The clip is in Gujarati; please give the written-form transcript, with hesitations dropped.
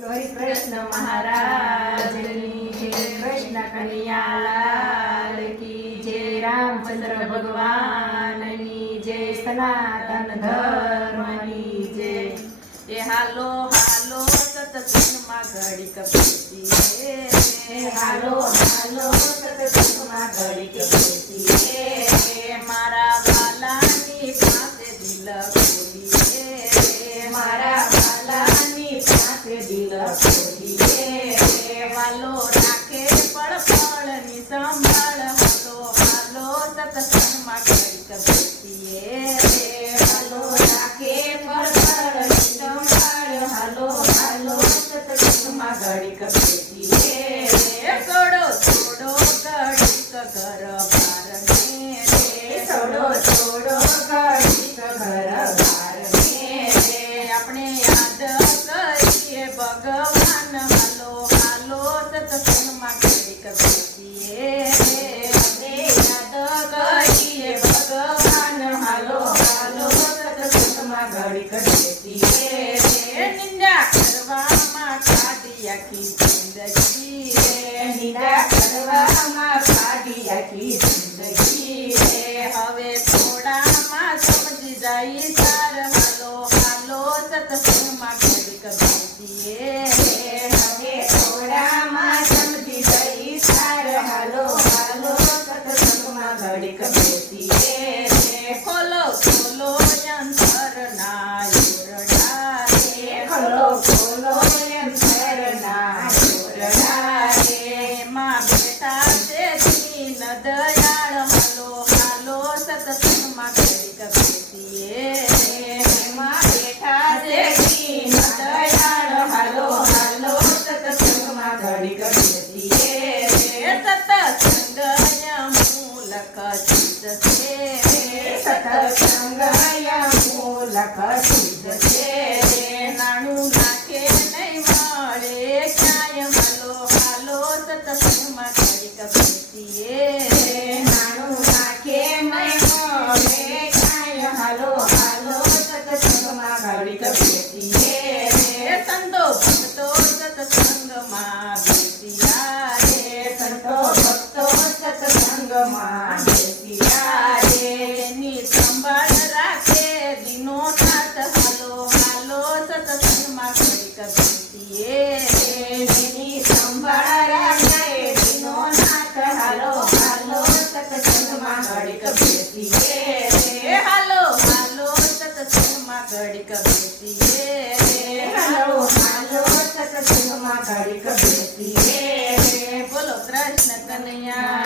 હરે કૃષ્ણ મહારાજની જય, કૃષ્ણ કનૈયાલાલ કી જય, રામચંદ્ર ભગવાનની જય, સનાતન ધર્મની જય। એ હાલો હાલો સત્સંગમાં ઘડીક બેસીએ, હાલો હાલો સત્સંગમાં ઘડીક બેસીએ, મારા વાલાની પાસે દિલ ખોલીએ, મારા વાલાની પાસે દિલ ખોલીએ, વાલો રાખે પળ પળની સંભાળ, હાલો હાલો સત્સંગમાં ઘડીક બેસીએ, હાલો રાખે પળપળની સંભાળ, હાલો હાલો સત્સંગમાં ઘડીક બેસીએ, છોડો છોડો ઘડીક ઘર બારને રે, છોડો છોડો ઘડીક ઘર બારને રે, આપણે યાદ કરીએ ભગવાન, હાલો હાલો સત્સંગમાં ઘડીક બેસીએ, આપણે યાદ કરીએ ભગવાન, હાલો હાલો સત્સંગમાં ઘડીક બેસીએ, નિંદા કરવામાં કાઢી આખી જિંદગી રે, નિંદા કરવામાં કાઢી આખી જિંદગી રે, હવે થોડામાં સમજી જાય સાર, હાલો હાલો સત્સંગમાં ઘડીક બેસીએ, હવે થોડામાં સમજી ગઈ સાર, હાલો હાલો સત્સંગમાં ઘડીક બેસીએ, ખોલો ખોલો અંતરના ઓરડા રે, ખોલો ખોલો અંતરના ઓરડા રે, એમાં બેઠા છે દીન દયાળ, હાલો હાલો સત્સંગમાં ઘડીક બેસીએ, એમાં બેઠા છે દીન દયાળ, હાલો હાલો સત્સંગમાં ઘડીક બેસીએ, સત્સંગ મૂલક ચીજ છે, સત્સંગ મૂલક ચીજ છે, નાણું નાખે નહીં મળે ક્યાંય, હાલો હાલો સત્સંગમાં ઘડીક બેસીએ, નાનું નાખે મય મળે કાંઈ, હાલો હાલો સત્સંગમાં ઘડીક બેસીએ, સંતો ભક્તો સત્સંગમાં બેસ્યા રે, સંતો ભક્તો સત્સંગમાં બેસ્યા રે, એની સંભાળ રાખે દીનો નાથ, હાલો હાલો સત્સંગમાં ઘડીક બેસીએ, એની સંભાળ રાખે દીનો નાથ, હાલો હાલો સત્સંગમાં ઘડીક બેસીએ, હાલો હાલો સત્સંગમાં ઘડીક બેસીએ, હાલો હાલો સત્સંગમાં ઘડીક બેસીએ, બોલો કૃષ્ણ કનૈયા